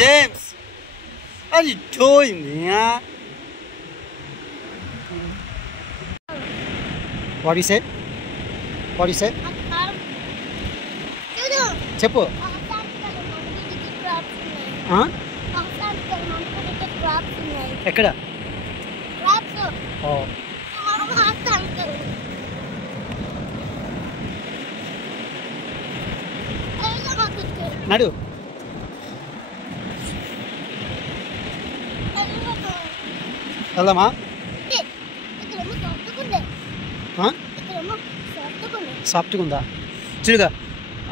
James, what are you doing, man? What do you say? What do you say? చెప్పు. ఎక్కడ? నడు. వెళ్దామా? సాఫ్ట్గా ఉందా? చూడుగా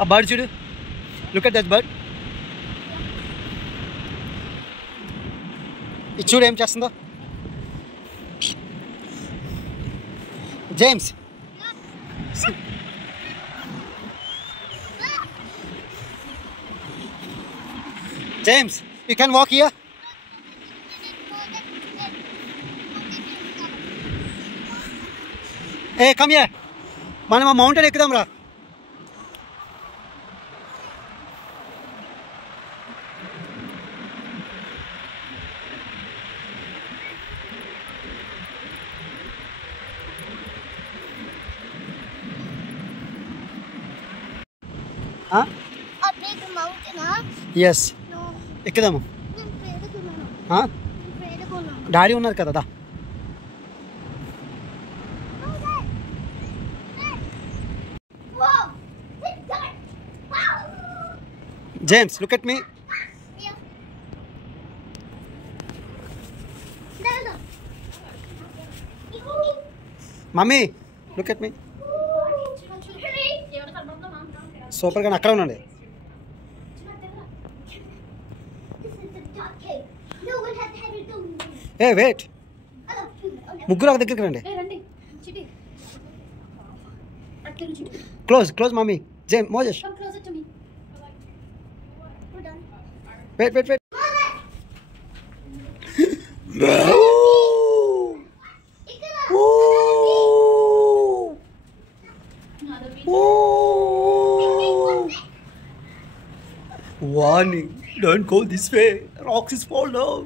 ఆ బర్డ్ చూడు. Look at that bird. ఇది చూడు ఏం చేస్తుందో. James, James, you can walk here. Hey, come here. మనం ఆ మౌంటైన్ ఎక్కుదాం రా. A big mountain, huh? Yes. No. ఎక్కుదాము. నేను ప్రేడుకున్నాను. డాడీ ఉన్నారు కదా దా. James, look at me. Yeah. Mommy, look at me. Super గా అక్కడ ఉండండి. ఏ వెయిట్, ముగ్గురు ఒక దగ్గరికి రండి. Close mummy. James, Moses, wait wait wait. Warning, don't go this way. Rocks is fall down.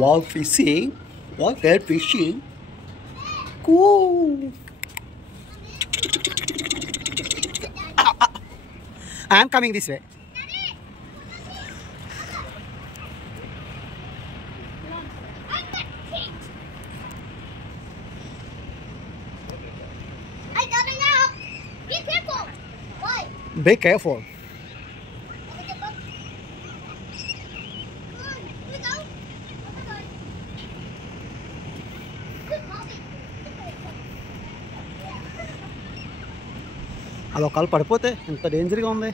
While fishing, while they're fishing. I am coming this way. Be careful. అది ఒకళ్ళు పడిపోతే ఎంత డేంజర్గా ఉంది.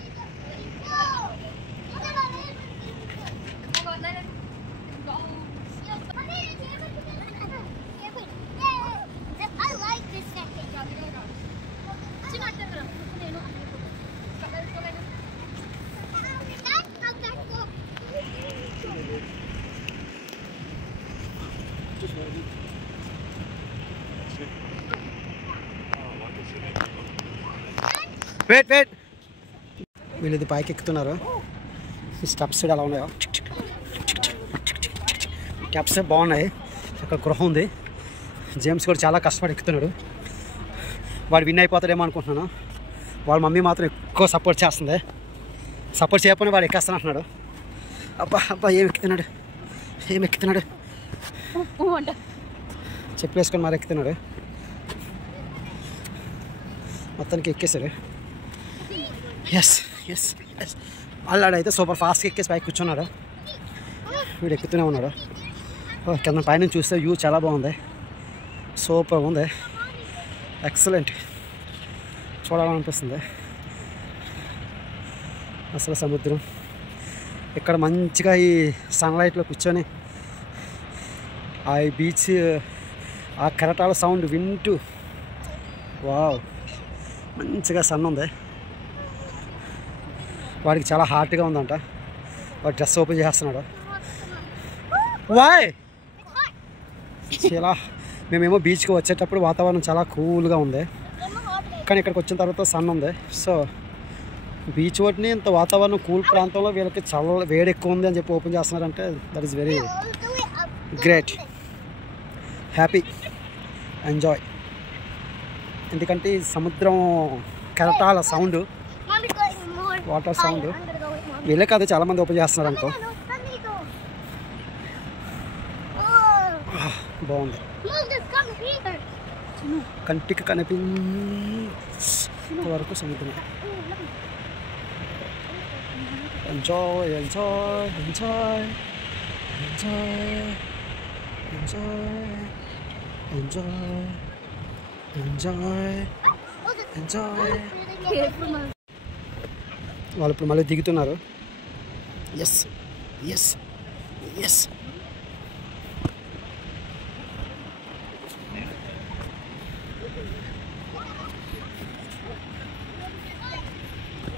వెయిట్ వెయిట్, వీళ్ళు ఇది పైకి ఎక్కుతున్నారు. ఈ స్టెప్స్ ఎలా ఉన్నాయో, స్టెప్స్ బాగున్నాయి. అక్కడ గృహ ఉంది. జేమ్స్ కూడా చాలా కష్టపడి ఎక్కుతున్నాడు. వాడు విన్ అయిపోతాడేమో అనుకుంటున్నాను. వాళ్ళ మమ్మీ మాత్రం ఎక్కువ సపోర్ట్ చేస్తుంది. సపోర్ట్ చేయకపోయినా వాడు ఎక్కేస్తాను అంటున్నాడు. అబ్బా అబ్బా, ఏం ఎక్కుతున్నాడు. చెప్పులు వేసుకొని మరి ఎక్కుతున్నాడు. మొత్తానికి ఎక్కేసాడు. ఎస్ ఎస్ ఎస్, అల్లాడైతే సూపర్ ఫాస్ట్గా ఎక్కేసి పైకి కూర్చున్నాడు. వీడు ఎక్కుతూనే ఉన్నాడు. కింద పైన చూస్తే వ్యూ చాలా బాగుంది. సూపర్ ఉంది. ఎక్సలెంట్, చూడాలనిపిస్తుంది అసలు సముద్రం. ఇక్కడ మంచిగా ఈ సన్లైట్లో కూర్చొని ఆ బీచ్, ఆ కెరటాల సౌండ్ వింటూ, వావ్, మంచిగా సన్ ఉంది. వాడికి చాలా హాట్గా ఉందంట. వాడు డ్రెస్ ఓపెన్ చేస్తున్నాడు. వాయ్, చాలా మేమేమో బీచ్కి వచ్చేటప్పుడు వాతావరణం చాలా కూల్గా ఉంది. కానీ ఇక్కడికి వచ్చిన తర్వాత సన్ ఉంది. సో బీచ్ ఒడ్డుని ఇంత వాతావరణం కూల్ ప్రాంతంలో వీళ్ళకి చాలా వేడి ఎక్కువ ఉంది అని చెప్పి ఓపెన్ చేస్తున్నారంటే that is very great. Happy, enjoy. ఎందుకంటే ఈ సముద్రం కెరటాల సౌండ్, వాటర్ సౌండ్ వీళ్ళే కాదు చాలామంది ఓపెన్ చేస్తున్నారు అనుకో. బాగుంది, కంటికి కనిపించే వరకు సముద్రం. Enjoy enjoy enjoy enjoy enjoy enjoy enjoy enjoy. వాళ్ళు ఇప్పుడు మళ్ళీ దిగుతున్నారు. Yes yes yes.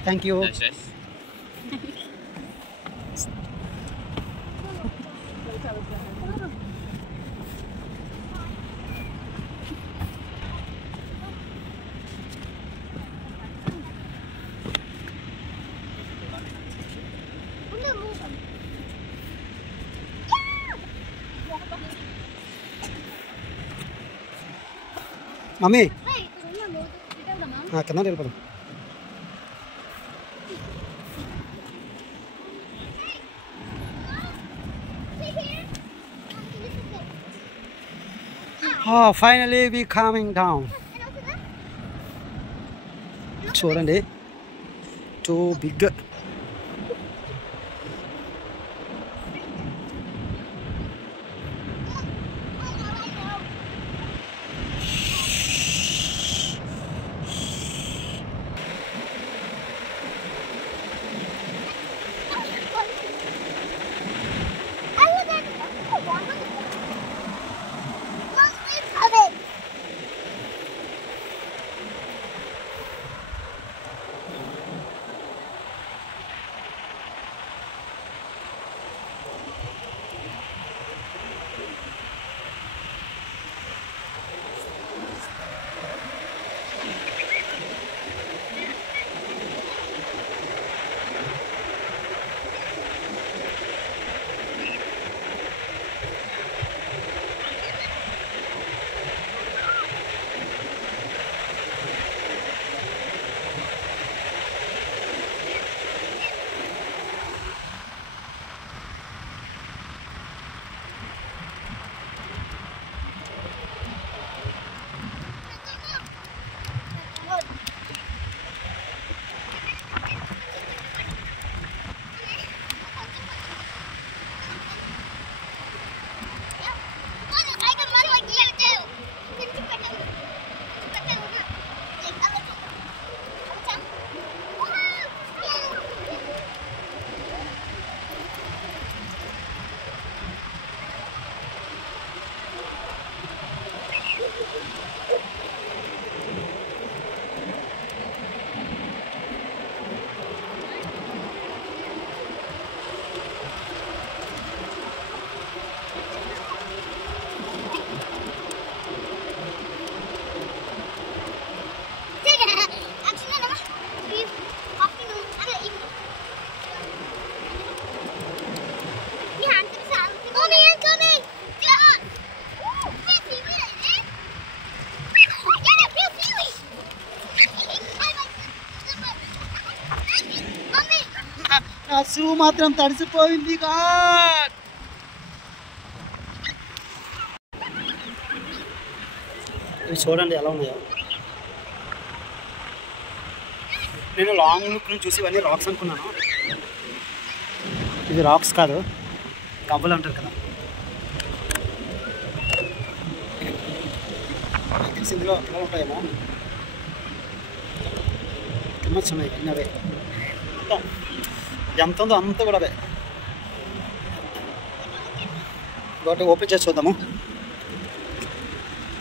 Thank you. Mummy కింద వెళ్ళిపోదాం. Finally we coming down. చూడండి, టూ బిగ్. నా షూ మాత్రం తడిసిపోయింది. ఇవి చూడండి ఎలా ఉన్నాయో. నేను లాంగ్ లుక్ నుంచి చూసి ఇవన్నీ రాక్స్ అనుకున్నాను. ఇది రాక్స్ కాదు, గవ్వలు అంటారు కదా. ఇందులో ఎలా ఉంటాయేమో మచ్ ఉన్నాయి అన్నీ అవే. ఎంత ఉందో అంతా కూడా అవే. ఒకటి ఓపెన్ చేసి చూద్దాము.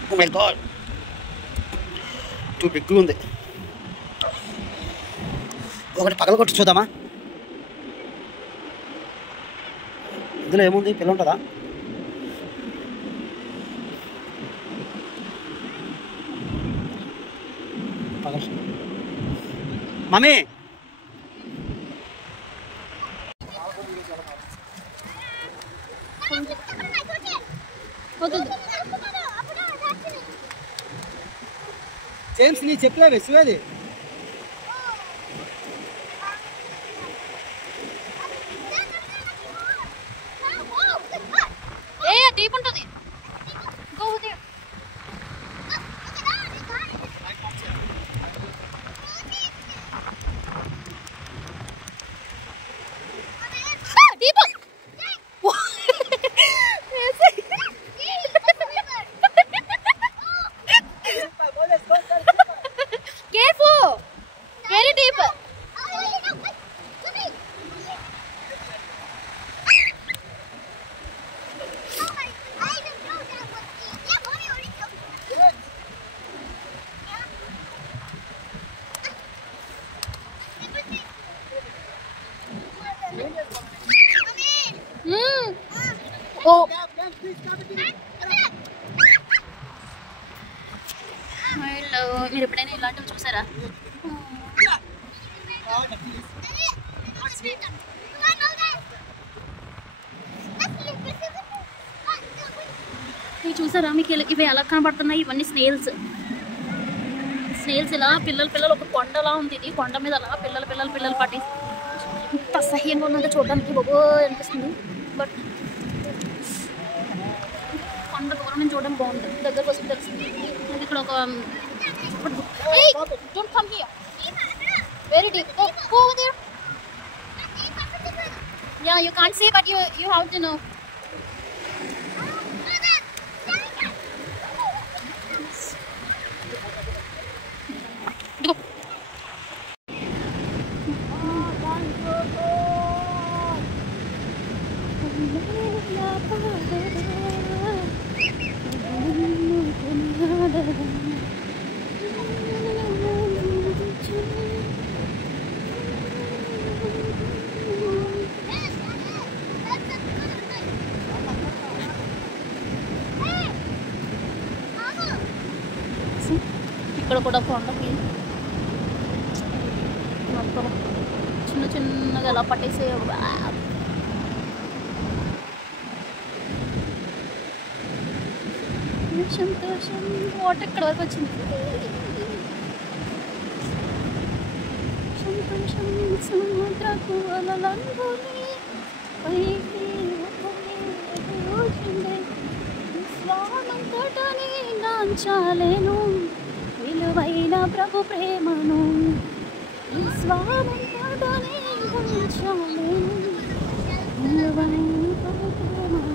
Oh my god, too big ఉంది. ఒకటి పగల కొట్టి చూద్దామా. ఇందులో ఏముంది, పిల్ల ఉంటుందా? పగల మమ్మీ జేమ్స్ నీ చెప్పలేవే సువేది deep ఉంటుంది. Go there. Deep. Careful. Very deep. Oh. Hello. మీరు ఎప్పుడైనా ఇలాంటివి చూసారా? ఇవి చూసారా మీకు ఇవి ఎలా కనబడుతున్నాయి? ఇవన్నీ స్నేల్స్ ఇలా పిల్లలు ఒక కొండలా ఉంది. ఇది కొండ మీద అలా పిల్లలు పట్టి ఎంత అసహ్యంగా ఉన్నదో చూడడానికి బాబో అనిపిస్తుంది. బట్ కొండ దూరం నుంచి చూడడం బాగుంది. దగ్గరకు వస్తే తెలిసింది. ఇక్కడ ఒక don't come here very deep go over there yeah you can't see but you have to know ఇక్కడ కూడా కొండకి మొత్తం చిన్నగా ఎలా పట్టేసే సంతోషం వాటర్ ఇక్కడ వరకు వచ్చింది. సంతోషం సముద్రకు అలలందుని పైకి వచ్చింది. స్వామంతటని గాంచాలేను విలువైన ప్రభు ప్రేమను. స్వామంతటని గాంచాలేను విలువైన ప్రభు ప్రేమను.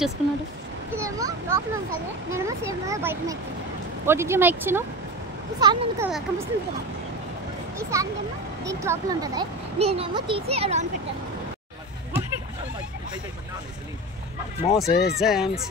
చేసుకున్నాడు. What did you make, Chino? ఈ సాండ్ ఎందుకు కనిపిస్తుంది కదా, ఈ సాండ్ ఏమో దీని లోపల ఉంటుంది. నేనేమో తీసి అరౌండ్ పెట్టాను. Moses, James.